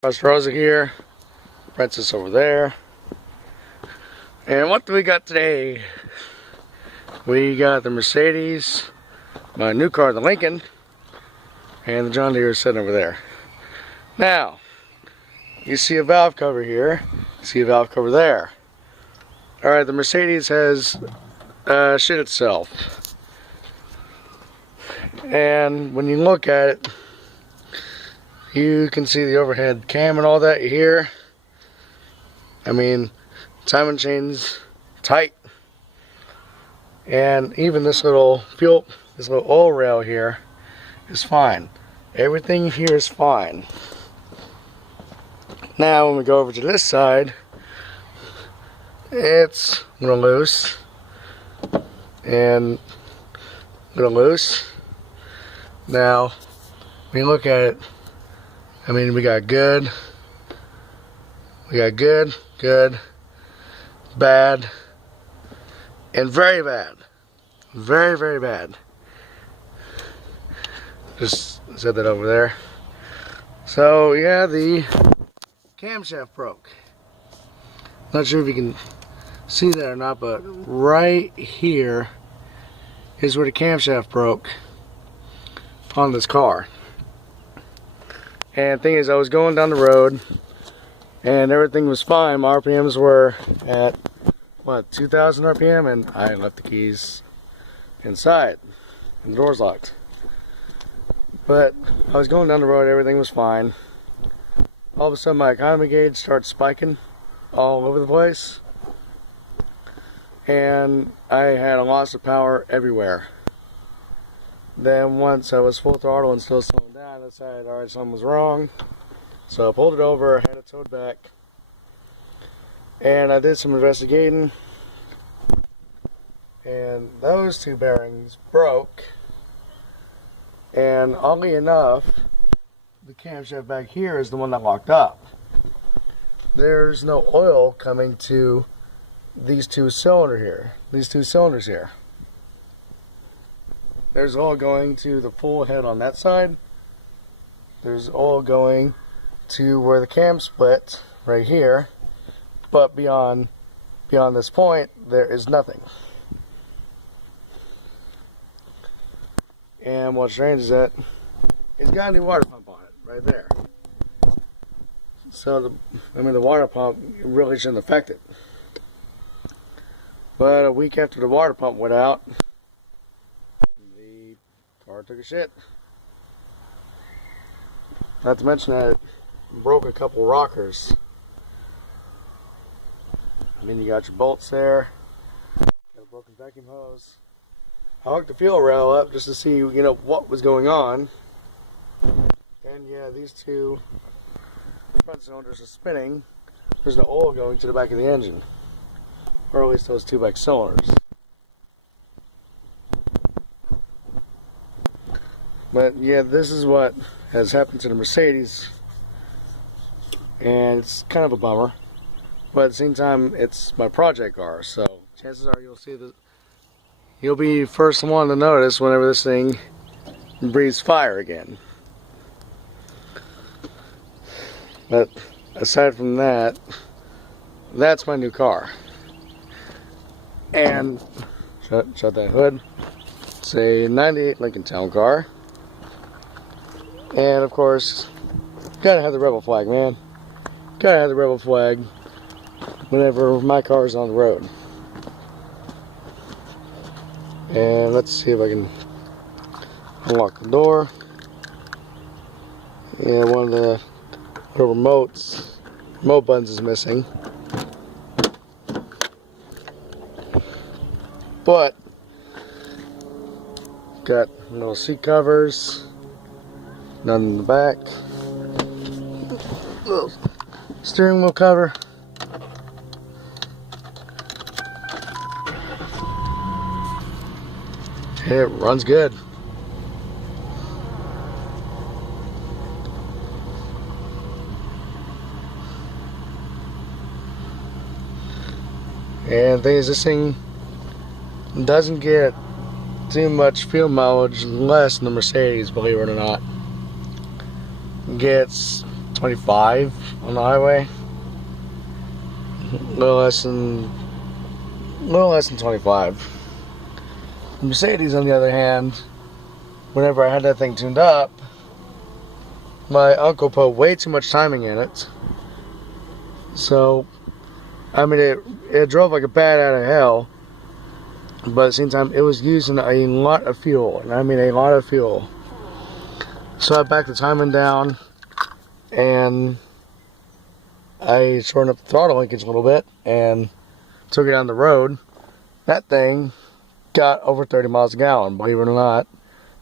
Rosa here, Princess over there. And what do we got today? We got the Mercedes, my new car, the Lincoln, and the John Deere sitting over there. Now, you see a valve cover here, you see a valve cover there. Alright, the Mercedes has shit itself. And when you look at it, you can see the overhead cam and all that here. I mean, timing chain's tight. And even this little oil rail here is fine. Everything here is fine. Now when we go over to this side, it's a little loose and a little loose. Now when you look at it, I mean, we got good, bad, and very bad. Very, very bad. Just said that over there. So, yeah, the camshaft broke. Not sure if you can see that or not, but right here is where the camshaft broke on this car. And the thing is, I was going down the road and everything was fine. My RPMs were at, what, 2,000 RPM, and I left the keys inside and the door's locked. But I was going down the road, everything was fine. All of a sudden my economy gauge starts spiking all over the place, and I had a loss of power everywhere. Then once I was full throttle and still slowing down, I decided, alright, something was wrong. So I pulled it over, had it towed back, and I did some investigating, and those two bearings broke. And oddly enough, the camshaft back here is the one that locked up. There's no oil coming to these two cylinders here. There's oil going to the full head on that side. There's oil going to where the cam split right here, but beyond this point there is nothing. And what's strange is that it's got a new water pump on it right there. So the water pump really shouldn't affect it. But a week after the water pump went out, the car took a shit. Not to mention that it broke a couple rockers. I mean, you got your bolts there, got a broken vacuum hose. I hooked the fuel rail up just to see, what was going on. And yeah, these two front cylinders are spinning. There's no oil going to the back of the engine, or at least those two back cylinders. But yeah, this is what has happened to the Mercedes, and it's kind of a bummer. But at the same time, it's my project car, so chances are you'll be first one to notice whenever this thing breathes fire again. But aside from that, that's my new car. And shut that hood. It's a '98 Lincoln Town Car. And of course, gotta have the rebel flag, man. Gotta have the rebel flag whenever my car is on the road. And let's see if I can unlock the door. And one of the little remote buttons is missing. But got little seat covers, none in the back. Little steering wheel cover. It runs good. And the thing is, this thing doesn't get too much fuel mileage less than the Mercedes, believe it or not. It gets 25 on the highway. A little less than 25. The Mercedes, on the other hand, whenever I had that thing tuned up, my uncle put way too much timing in it. So, I mean, it drove like a bat out of hell, but at the same time, it was using a lot of fuel, and I mean a lot of fuel. So I backed the timing down, and I shortened up the throttle linkage a little bit, and took it down the road. That thing got over 30 miles a gallon, believe it or not.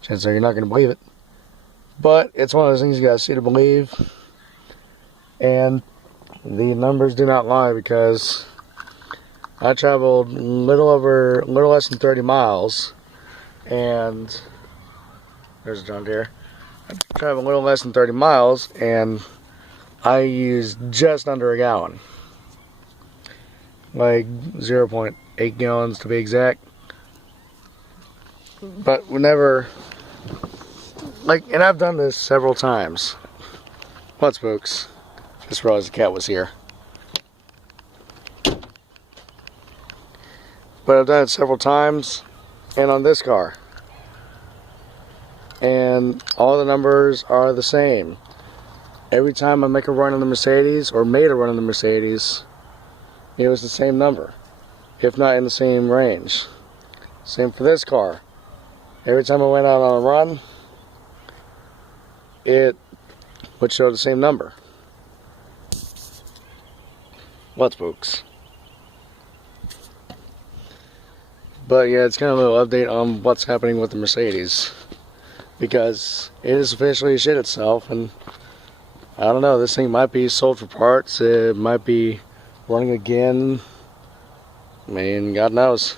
Chances are you're not going to believe it. But it's one of those things you gotta see to believe. And the numbers do not lie, because I traveled little less than 30 miles, and there's John Deere. I traveled a little less than 30 miles, and I used just under a gallon, like 0.8 gallons to be exact. But whenever, and I've done this several times. What, spooks? Just realized the cat was here. But I've done it several times, and on this car. And all the numbers are the same. Every time I make a run on the Mercedes, or made a run on the Mercedes, it was the same number, if not in the same range. Same for this car. Every time I went out on a run, it would show the same number. What, spooks? But yeah, it's kind of a little update on what's happening with the Mercedes, because it is officially shit itself, and I don't know, this thing might be sold for parts, it might be running again, I mean, God knows.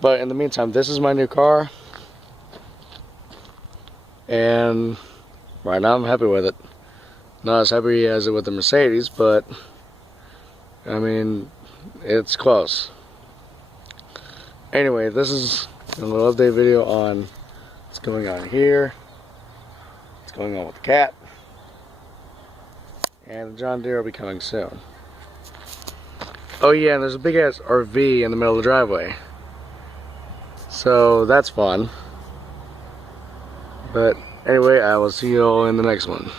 But in the meantime, this is my new car, and right now I'm happy with it. Not as happy as it with the Mercedes, but I mean, it's close. Anyway, this is a little update video on what's going on here, what's going on with the cat, and the John Deere will be coming soon. Oh yeah, and there's a big ass RV in the middle of the driveway. So that's fun. But anyway, I will see you all in the next one.